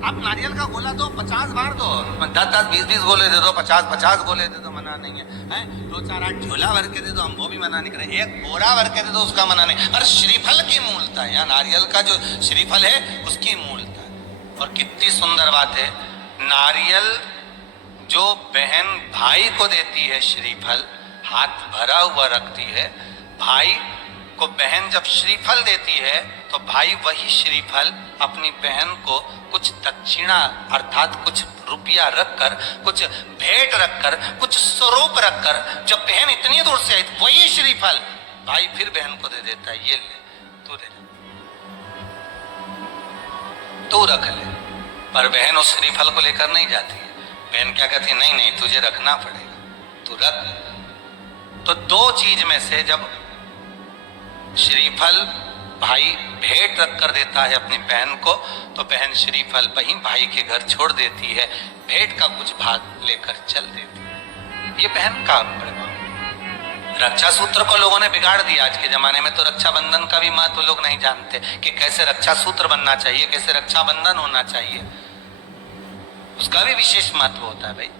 आप नारियल का गोला दो 50 बार दो, 10-10, 20-20 गोले दे दो, 50-50 गोले दे दो, मना नहीं है। 2-4-8 झोला भर के दे दो, हम वो भी मना नहीं करें। एक बोरा भर के दे दो, उसका मना नहीं। और श्रीफल की मूलता है, या नारियल का जो श्रीफल है उसकी मूलता है। और कितनी सुंदर बात है, नारियल जो बहन भाई को देती है श्रीफल, हाथ भरा हुआ रखती है, भाई को बहन जब श्रीफल देती है तो भाई वही श्रीफल अपनी बहन को कुछ दक्षिणा अर्थात कुछ रुपया रखकर, कुछ भेंट रखकर, कुछ स्वरूप रखकर, जब बहन इतनी दूर से आई वही श्रीफल भाई फिर बहन को दे देता है, ये ले तू दे, तू रख ले। पर बहन उस श्रीफल को लेकर नहीं जाती है। बहन क्या कहती है, नहीं नहीं तुझे रखना पड़ेगा, तू रख। तो दो चीज में से जब श्रीफल भाई भेंट रख कर देता है अपनी बहन को, तो बहन श्रीफल वहीं भाई के घर छोड़ देती है, भेंट का कुछ भाग लेकर चल देती है। ये बहन का प्रभाव। रक्षा सूत्र को लोगों ने बिगाड़ दिया आज के जमाने में। तो रक्षाबंधन का भी महत्व लोग नहीं जानते कि कैसे रक्षा सूत्र बनना चाहिए, कैसे रक्षाबंधन होना चाहिए, उसका भी विशेष महत्व होता है भाई,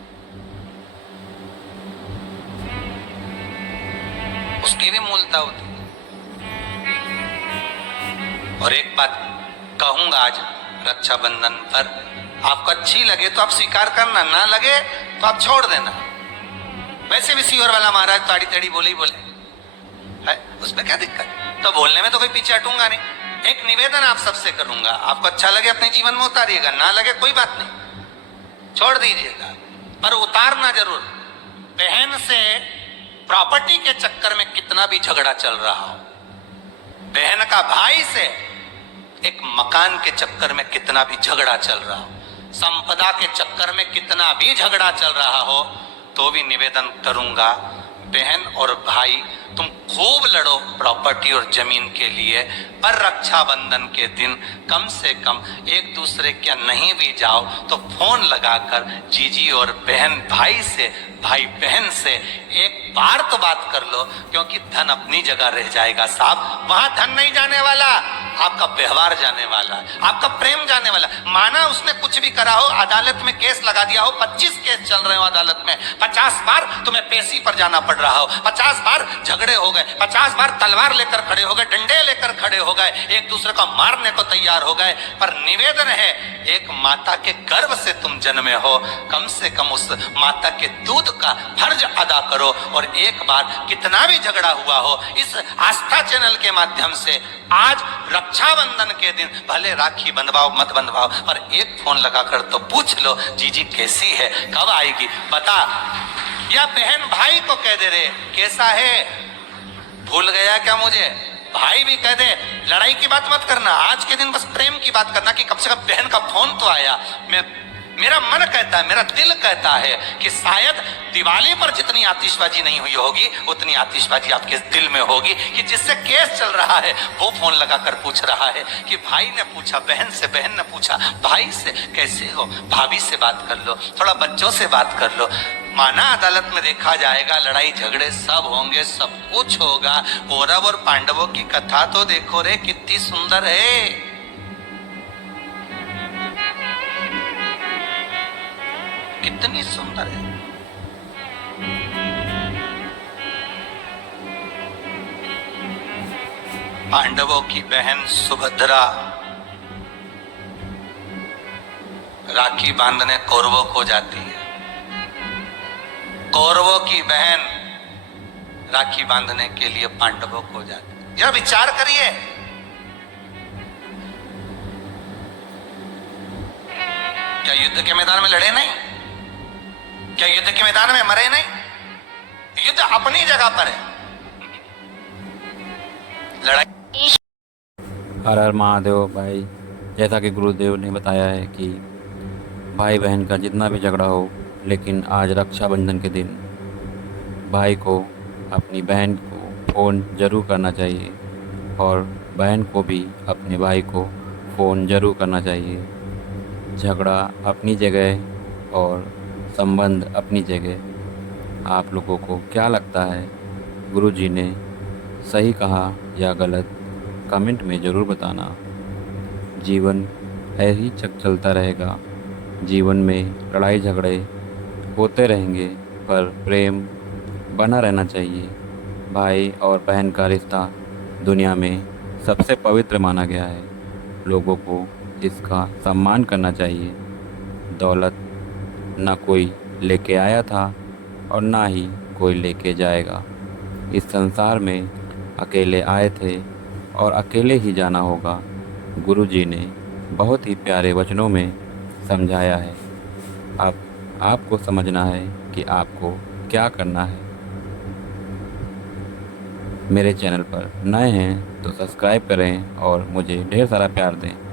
उसकी भी मूलता होती है। और एक बात कहूंगा आज रक्षाबंधन पर, आपको अच्छी लगे तो आप स्वीकार करना, ना लगे तो आप छोड़ देना। वैसे भी सीवर वाला महाराज ताड़ी ताड़ी बोले ही बोले है, उसमें क्या दिक्कत? तो बोलने में तो कोई पीछे हटूंगा नहीं। एक निवेदन आप सबसे करूंगा, आपको अच्छा लगे अपने जीवन में उतारिएगा, ना लगे कोई बात नहीं, छोड़ दीजिएगा, पर उतारना जरूर। बहन से प्रॉपर्टी के चक्कर में कितना भी झगड़ा चल रहा हो, बहन का भाई से एक मकान के चक्कर में कितना भी झगड़ा चल रहा हो, संपदा के चक्कर में कितना भी झगड़ा चल रहा हो, तो भी निवेदन करूंगा, बहन और भाई तुम खूब लड़ो प्रॉपर्टी और जमीन के लिए, पर रक्षाबंधन के दिन कम से कम एक दूसरे के नहीं भी जाओ तो फोन लगाकर जीजी और बहन भाई से, भाई बहन से एक बार तो बात कर लो, क्योंकि धन अपनी जगह रह जाएगा साहब। वहां धन नहीं जाने वाला, आपका व्यवहार जाने वाला, आपका प्रेम जाने वाला। माना उसने कुछ भी करा हो, अदालत में केस लगा दिया हो, 25 केस चल रहे हो अदालत में, 50 बार तुम्हें पेशी पर जाना पड़ रहा हो, 50 बार झगड़े हो गए, 50 बार तलवार लेकर खड़े हो गए, डंडे लेकर खड़े हो गए, एक दूसरे को मारने को तैयार हो गए, पर निवेदन है, एक माता के गर्भ से तुम जन्मे हो, कम से कम उस माता के दूध का फर्ज अदा करो। और एक बार कितना भी झगड़ा हुआ हो, इस आस्था चैनल के माध्यम से आज रक्षाबंधन के दिन भले राखी बंधवाओ मत बंधवाओ, पर एक फोन लगाकर तो पूछ लो, जीजी कैसी है, कब आएगी बता। या बहन भाई को कह दे रे कैसा है, भूल गया क्या मुझे, भाई भी कह दे। लड़ाई की बात मत करना, आज के दिन बस प्रेम की बात करना कि कम से कम बहन का फोन तो आया। मेरा मन कहता है, मेरा दिल कहता है कि शायद दिवाली पर जितनी आतिशबाजी नहीं हुई होगी उतनी आतिशबाजी आपके दिल में होगी, कि जिससे केस चल रहा है वो फोन लगाकर पूछ रहा है कि भाई ने पूछा बहन से, बहन ने पूछा भाई से, कैसे हो, भाभी से बात कर लो, थोड़ा बच्चों से बात कर लो। माना अदालत में देखा जाएगा, लड़ाई झगड़े सब होंगे, सब कुछ होगा, कौरव और पांडवों की कथा तो देखो रे कितनी सुंदर है। कितनी सुंदर है। पांडवों की बहन सुभद्रा राखी बांधने कौरवों को जाती है, कौरवों की बहन राखी बांधने के लिए पांडवों को जाती है। जरा विचार करिए, क्या युद्ध के मैदान में लड़े नहीं, क्या युद्ध के मैदान में मरे नहीं, युद्ध अपनी जगह पर है, लड़ाई। हर हर महादेव भाई। जैसा कि गुरुदेव ने बताया है कि भाई बहन का जितना भी झगड़ा हो, लेकिन आज रक्षाबंधन के दिन भाई को अपनी बहन को फ़ोन ज़रूर करना चाहिए, और बहन को भी अपने भाई को फ़ोन ज़रूर करना चाहिए। झगड़ा अपनी जगह और संबंध अपनी जगह। आप लोगों को क्या लगता है, गुरुजी ने सही कहा या गलत, कमेंट में ज़रूर बताना। जीवन ऐसे ही चलता रहेगा। जीवन में लड़ाई झगड़े होते रहेंगे, पर प्रेम बना रहना चाहिए। भाई और बहन का रिश्ता दुनिया में सबसे पवित्र माना गया है। लोगों को इसका सम्मान करना चाहिए। दौलत ना कोई लेके आया था और ना ही कोई लेके जाएगा। इस संसार में अकेले आए थे और अकेले ही जाना होगा। गुरु जी ने बहुत ही प्यारे वचनों में समझाया है। अब आपको समझना है कि आपको क्या करना है। मेरे चैनल पर नए हैं तो सब्सक्राइब करें और मुझे ढेर सारा प्यार दें।